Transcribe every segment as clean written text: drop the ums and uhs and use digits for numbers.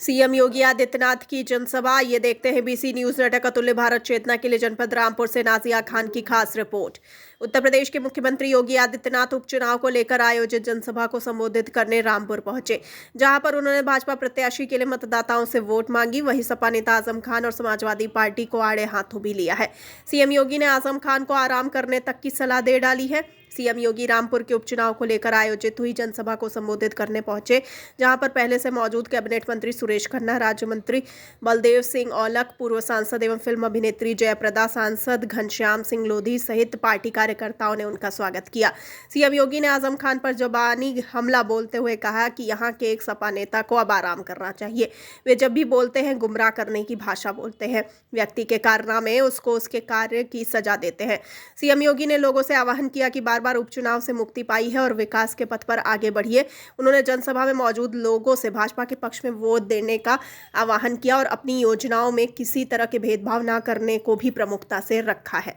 CM Yogi Adityanath की जनसभा, ये देखते हैं बीसी न्यूज नेटवर्क अतुल्य भारत चेतना के लिए जनपद रामपुर से नाजिया खान की खास रिपोर्ट। उत्तर प्रदेश के मुख्यमंत्री योगी आदित्यनाथ उपचुनाव को लेकर आयोजित जनसभा को संबोधित करने रामपुर पहुंचे, जहां पर उन्होंने भाजपा प्रत्याशी के लिए मतदाताओं से वोट मांगी। वहीं सपा नेता आजम खान और समाजवादी पार्टी को आड़े हाथों भी लिया है। सीएम योगी ने आजम खान को आराम करने तक की सलाह दे डाली है। सीएम योगी रामपुर के उपचुनाव को लेकर आयोजित हुई जनसभा को संबोधित करने पहुंचे, जहां पर पहले से मौजूद कैबिनेट मंत्री सुरेश खन्ना, राज्य मंत्री बलदेव सिंह औलख, पूर्व सांसद एवं फिल्म अभिनेत्री जयप्रदा, सांसद घनश्याम सिंह लोधी सहित पार्टी कार्यकर्ताओं ने उनका स्वागत किया। सीएम योगी ने आजम खान पर जबानी हमला बोलते हुए कहा कि यहां के एक सपा नेता को अब आराम करना चाहिए। वे जब भी बोलते हैं गुमराह करने की भाषा बोलते हैं। व्यक्ति के कारनामे उसको उसके कार्य की सजा देते हैं। सीएम योगी ने लोगों से आह्वान किया कि बार उपचुनाव से मुक्ति पाई है और विकास के पथ पर आगे बढ़िए। उन्होंने जनसभा में मौजूद लोगों से भाजपा के पक्ष में वोट देने का आह्वान किया और अपनी योजनाओं में किसी तरह के भेदभाव न करने को भी प्रमुखता से रखा है।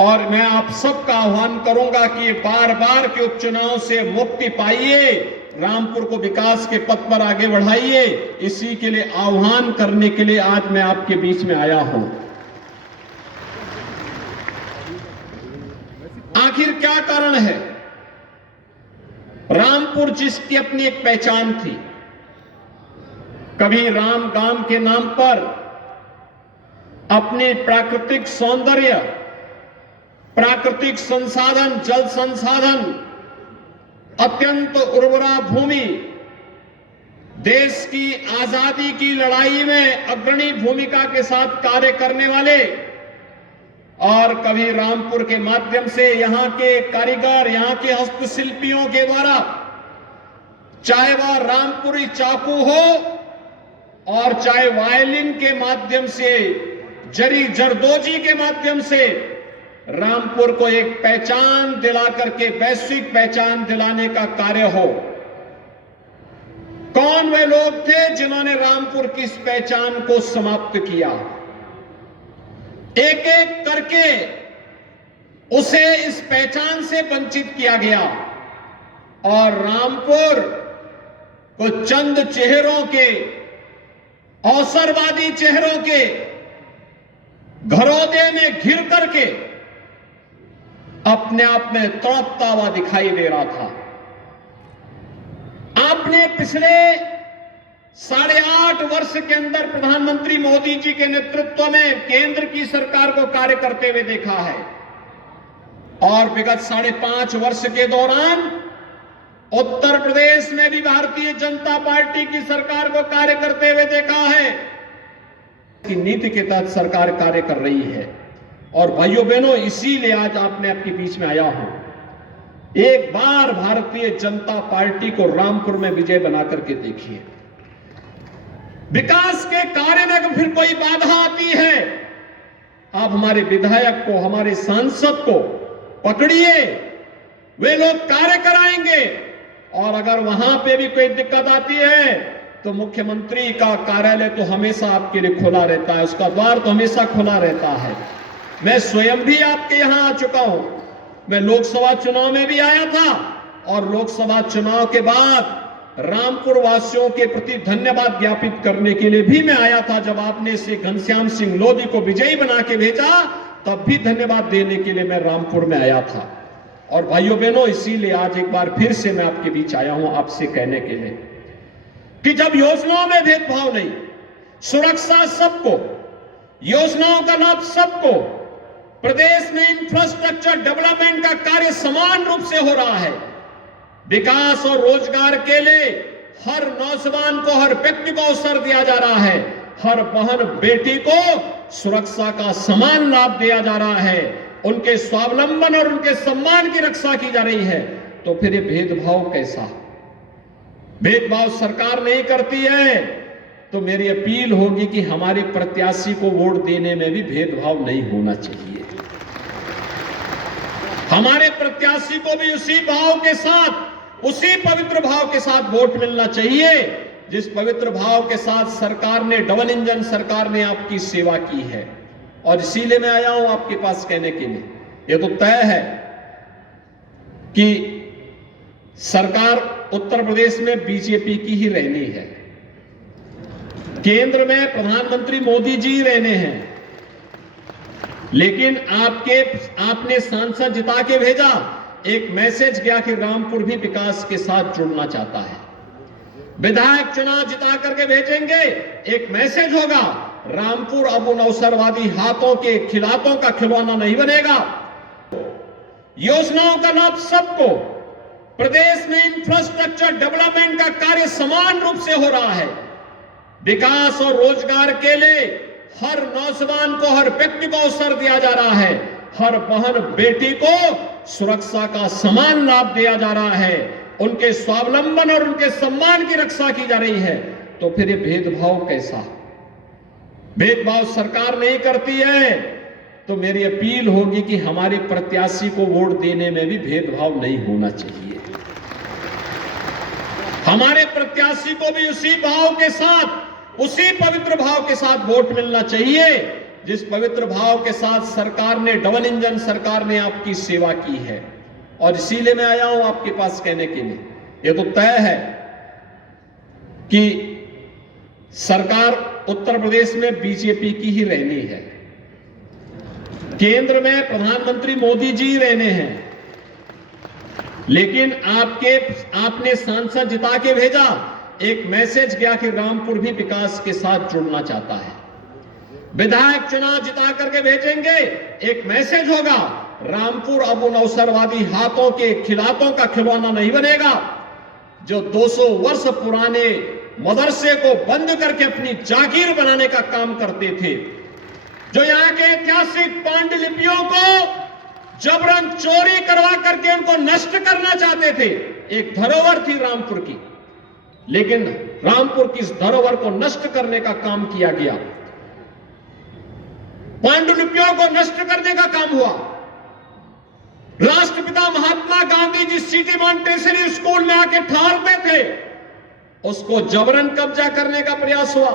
और मैं आप सबका आह्वान करूंगा कि बार के उपचुनाव से मुक्ति पाइए, रामपुर को विकास के पथ पर आगे बढ़ाइए। इसी के लिए आह्वान करने के लिए आज मैं आपके बीच में आया हूं। आखिर क्या कारण है? रामपुर जिसकी अपनी एक पहचान थी, कभी राम गांव के नाम पर अपने प्राकृतिक सौंदर्य, प्राकृतिक संसाधन, जल संसाधन, अत्यंत उर्वरा भूमि, देश की आजादी की लड़ाई में अग्रणी भूमिका के साथ कार्य करने वाले, और कभी रामपुर के माध्यम से यहां के कारीगर, यहां के हस्तशिल्पियों के द्वारा, चाहे वह रामपुरी चाकू हो और चाहे वायलिन के माध्यम से, जरी जरदोजी के माध्यम से रामपुर को एक पहचान दिला करके वैश्विक पहचान दिलाने का कार्य हो। कौन वे लोग थे जिन्होंने रामपुर की इस पहचान को समाप्त किया? एक एक करके उसे इस पहचान से वंचित किया गया और रामपुर को चंद चेहरों के, अवसरवादी चेहरों के घरौदे में घिर करके अपने आप में तड़पता हुआ दिखाई दे रहा था। आपने पिछले 8.5 वर्ष के अंदर प्रधानमंत्री मोदी जी के नेतृत्व में केंद्र की सरकार को कार्य करते हुए देखा है और विगत 5.5 वर्ष के दौरान उत्तर प्रदेश में भी भारतीय जनता पार्टी की सरकार को कार्य करते हुए देखा है कि नीति के तहत सरकार कार्य कर रही है। और भाइयों बहनों, इसीलिए आज आपने आपके बीच में आया हूं। एक बार भारतीय जनता पार्टी को रामपुर में विजय बना करके देखिए। विकास के कार्य में फिर कोई बाधा आती है, आप हमारे विधायक को, हमारे सांसद को पकड़िए, वे लोग कार्य कराएंगे। और अगर वहां पे भी कोई दिक्कत आती है तो मुख्यमंत्री का कार्यालय तो हमेशा आपके लिए खुला रहता है, उसका द्वार तो हमेशा खुला रहता है। मैं स्वयं भी आपके यहां आ चुका हूं। मैं लोकसभा चुनाव में भी आया था और लोकसभा चुनाव के बाद रामपुर वासियों के प्रति धन्यवाद ज्ञापित करने के लिए भी मैं आया था। जब आपने से घनश्याम सिंह लोधी को विजयी बना के भेजा, तब भी धन्यवाद देने के लिए मैं रामपुर में आया था। और भाइयों बहनों, इसीलिए आज एक बार फिर से मैं आपके बीच आया हूं आपसे कहने के लिए कि जब योजनाओं में भेदभाव नहीं, सुरक्षा सबको, योजनाओं का लाभ सबको, प्रदेश में इंफ्रास्ट्रक्चर डेवलपमेंट का कार्य समान रूप से हो रहा है, विकास और रोजगार के लिए हर नौजवान को, हर व्यक्ति को अवसर दिया जा रहा है, हर बहन बेटी को सुरक्षा का समान लाभ दिया जा रहा है, उनके स्वावलंबन और उनके सम्मान की रक्षा की जा रही है, तो फिर ये भेदभाव कैसा? भेदभाव सरकार नहीं करती है तो मेरी अपील होगी कि हमारे प्रत्याशी को वोट देने में भी भेदभाव नहीं होना चाहिए। हमारे प्रत्याशी को भी उसी भाव के साथ, उसी पवित्र भाव के साथ वोट मिलना चाहिए जिस पवित्र भाव के साथ सरकार ने, डबल इंजन सरकार ने आपकी सेवा की है। और इसीलिए मैं आया हूं आपके पास कहने के लिए, यह तो तय है कि सरकार उत्तर प्रदेश में बीजेपी की ही रहनी है। केंद्र में प्रधानमंत्री मोदी जी रहने हैं, लेकिन आपने सांसद जिता के भेजा, एक मैसेज गया कि रामपुर भी विकास के साथ जुड़ना चाहता है। विधायक चुनाव जिता करके भेजेंगे, एक मैसेज होगा, रामपुर अब उन अवसरवादी हाथों के खिलाफों का खिलौना नहीं बनेगा। योजनाओं का लाभ सबको, प्रदेश में इंफ्रास्ट्रक्चर डेवलपमेंट का कार्य समान रूप से हो रहा है। विकास और रोजगार के लिए हर नौजवान को, हर व्यक्ति को अवसर दिया जा रहा है। हर बहन बेटी को सुरक्षा का समान लाभ दिया जा रहा है। उनके स्वावलंबन और उनके सम्मान की रक्षा की जा रही है। तो फिर ये भेदभाव कैसा? भेदभाव सरकार नहीं करती है, तो मेरी अपील होगी कि हमारे प्रत्याशी को वोट देने में भी भेदभाव नहीं होना चाहिए। हमारे प्रत्याशी को भी उसी भाव के साथ, उसी पवित्र भाव के साथ वोट मिलना चाहिए जिस पवित्र भाव के साथ सरकार ने, डबल इंजन सरकार ने आपकी सेवा की है। और इसीलिए मैं आया हूं आपके पास कहने के लिए, यह तो तय है कि सरकार उत्तर प्रदेश में बीजेपी की ही रहनी है। केंद्र में प्रधानमंत्री मोदी जी रहने हैं, लेकिन आपने सांसद जिता के भेजा, एक मैसेज गया कि रामपुर भी विकास के साथ जुड़ना चाहता है। विधायक चुनाव जिता करके भेजेंगे, एक मैसेज होगा, रामपुर अब उन अवसरवादी हाथों के खिलाफों का खिलौना नहीं बनेगा जो 200 वर्ष पुराने मदरसे को बंद करके अपनी जागीर बनाने का काम करते थे, जो यहाँ के ऐतिहासिक पांडुलिपियों को जबरन चोरी करवा करके उनको नष्ट करना चाहते थे। एक धरोहर थी रामपुर की, लेकिन रामपुर की इस धरोहर को नष्ट करने का काम किया गया। पांडुलिपियों को नष्ट करने का काम हुआ। राष्ट्रपिता Mahatma Gandhi ji city Montessori school में आके ठहरते थे, उसको जबरन कब्जा करने का प्रयास हुआ।